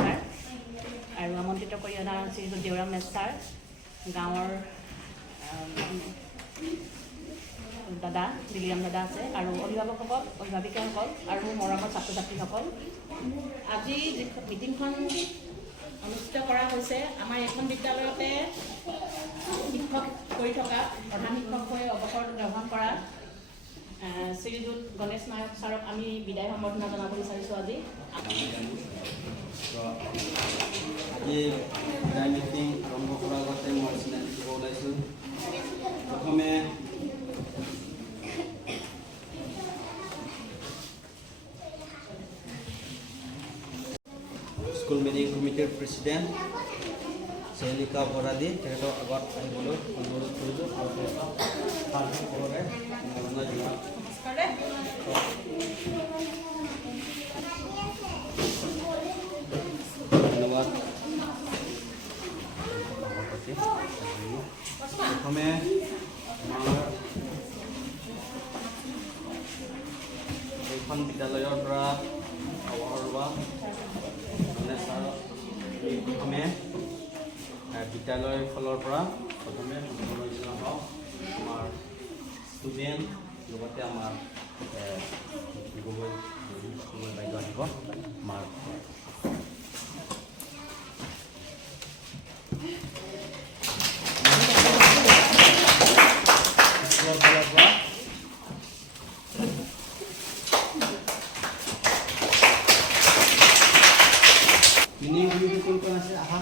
Sir আৰু আমন্ত্ৰিত কৰি অনা শ্ৰীযুত দেওৰাম মেছ ছাৰ, গাঁৱৰ দাদা দিলীৰাম দাদা আছে আৰু অভিভাৱকসকল, অভিভাৱিকাসকল আৰু মৰমৰ ছাত্ৰ ছাত্ৰীসকল, আজি যি মিটিংখন অনুষ্ঠিত কৰা হৈছে আমাৰ এইখন বিদ্যালয়তে শিক্ষক কৰি থকা প্ৰধান শিক্ষক হৈ অৱসৰ গ্ৰহণ কৰা শ্ৰীযুত গণেশ নায়ক ছাৰক আমি বিদায় সম্বৰ্ধনা জনাব বিচাৰিছোঁ। আজি বিদায় মিটিং আৰম্ভ কৰাৰ আগতে মই চিনাকি দিব ওলাইছোঁ। প্ৰথমে স্কুল মিটিং কমিটিৰ প্ৰেচিডেণ্ট চয়নিকা বৰাদী, তেখেতৰ আগত আহিবলৈ অনুৰোধ কৰিলোঁ আৰু তেখেতক সম্বৰ্ধনা জনাওঁ। ধন্যবাদ। প্ৰথমে আমাৰ এইখন বিদ্যালয়ৰ পৰা অৱসৰ লোৱা গণেশ ছাৰক প্ৰথমে বিদ্যালয়ৰ ফালৰ পৰা প্ৰথমে সম্বৰ্ধনা জনোৱা হওক। আমাৰ ষ্টুডেণ্ট লগতে আমাৰ গগৈ বাইদেউ আহিব। আমাৰ মিনি কোন আছে আহা।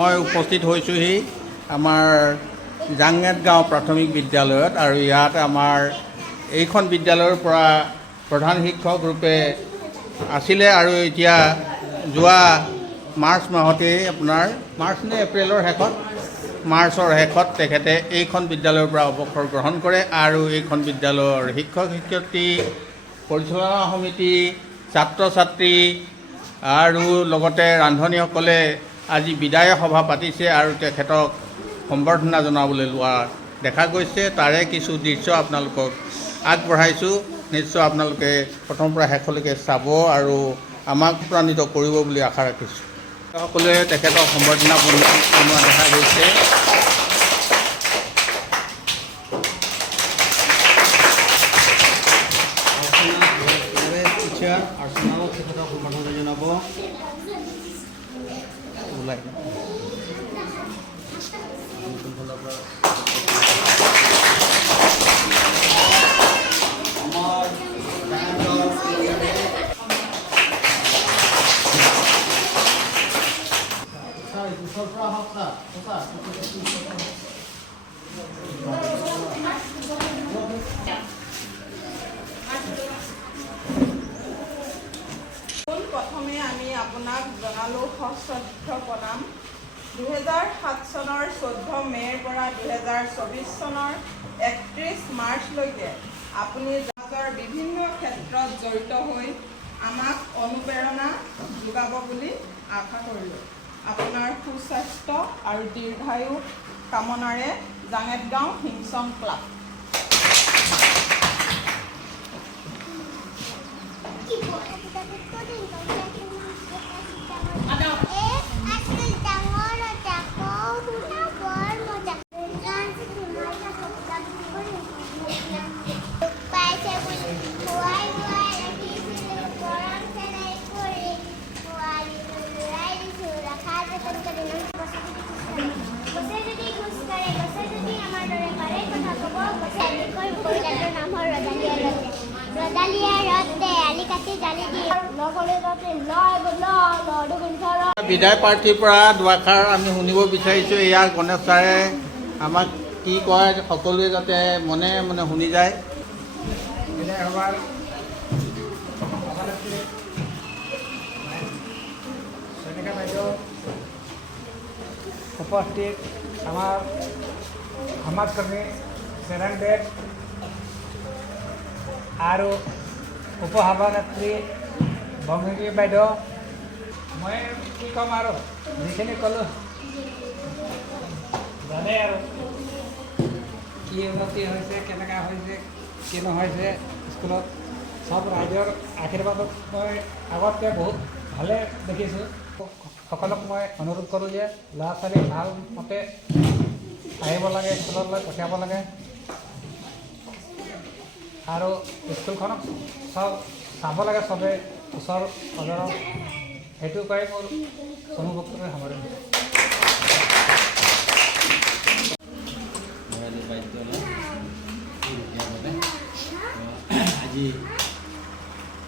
মই উপস্থিত হৈছোঁহি আমাৰ জাংগেট গাঁও প্ৰাথমিক বিদ্যালয়ত আৰু ইয়াত আমাৰ এইখন বিদ্যালয়ৰ পৰা প্ৰধান শিক্ষক ৰূপে আছিলে আৰু এতিয়া যোৱা মাৰ্চ মাহতেই আপোনাৰ মাৰ্চ নে এপ্ৰিলৰ শেষত মাৰ্চৰ শেষত তেখেতে এইখন বিদ্যালয়ৰ পৰা অৱসৰ গ্ৰহণ কৰে আৰু এইখন বিদ্যালয়ৰ শিক্ষক শিক্ষয়িত্ৰী, পৰিচালনা সমিতি, ছাত্ৰ ছাত্ৰী আৰু লগতে ৰান্ধনীসকলে আজি বিদায় সভা পাতিছে আৰু তেখেতক সম্বৰ্ধনা জনাবলৈ লোৱা দেখা গৈছে। তাৰে কিছু দৃশ্য আপোনালোকক আগবঢ়াইছোঁ। নিশ্চয় আপোনালোকে প্ৰথমৰ পৰা শেষলৈকে চাব আৰু আমাক অনুপ্ৰাণিত কৰিব বুলি আশা ৰাখিছোঁ। সকলোৱে তেখেতক সম্বৰ্ধনা জনোৱা দেখা গৈছে। আৰ্চনাও তেখেতক সম্বৰ্ধনা জনাব। ওলাই প্ৰথমে আমি আপোনাক জনালোঁ সশ্ৰদ্ধ প্ৰণাম। 2007 চনৰ 14 মে'ৰ পৰা 2024 চনৰ 31 মাৰ্চলৈকে আপুনি সমাজৰ বিভিন্ন ক্ষেত্ৰত জড়িত হৈ আমাক অনুপ্ৰেৰণা যোগাব বুলি আশা কৰিলোঁ। আপোনাৰ সুস্বাস্থ্য আৰু দীৰ্ঘায়ু কামনাৰে জাংগেট গাঁও হিংচং ক্লাব। বিদায় প্ৰাৰ্থীৰ পৰা দুআষাৰ আমি শুনিব বিচাৰিছোঁ। এয়া গণেশ ছাৰে আমাক কি কয় সকলোৱে যাতে মনে মনে শুনি যায়। বিদায় সভাৰ চয়নিকা বাইদেউ উপস্থিত আমাৰ সমাজকৰ্মী চেৰণ দেৱ আৰু উপসভানেত্ৰী বংগী বাইদেউ, মই কি ক'ম আৰু যিখিনি ক'লোঁ জানে আৰু কি উন্নতি হৈছে, কেনেকুৱা হৈছে, কি নহৈছে স্কুলত সব ৰাইজৰ আশীৰ্বাদত মই আগতকৈ বহুত ভালে দেখিছোঁ। সকলোক মই অনুৰোধ কৰোঁ যে ল'ৰা ছোৱালী ভাল মতে আহিব লাগে, স্কুললৈ পঠিয়াব লাগে আৰু স্কুলখনক চব চাব লাগে, চবে ওচৰ পাজৰৰ। সেইটো কৈ মোৰ চমু বক্তব্য সামৰিম। আজি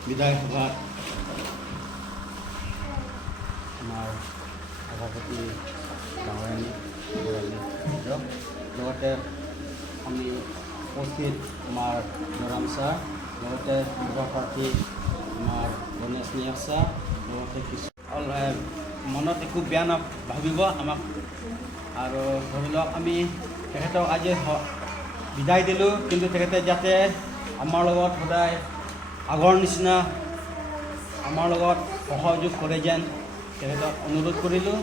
বিধায়ক সভাত আমাৰ সভাপতি ডাঙৰীয়ানী লগতে আমি উপস্থিত আমাৰ নৰাম ছাৰ, লগতে সভাপাৰ্থী আমাৰ গণেশ নায়ক ছাৰ, লগতে কিছু মনত একো বেয়া নাভাবিব আমাক। আৰু ধৰি লওক আমি তেখেতক আজি বিদায় দিলোঁ, কিন্তু তেখেতে যাতে আমাৰ লগত সদায় আগৰ নিচিনা আমাৰ লগত সহযোগ কৰে যেন তেখেতক অনুৰোধ কৰিলোঁ।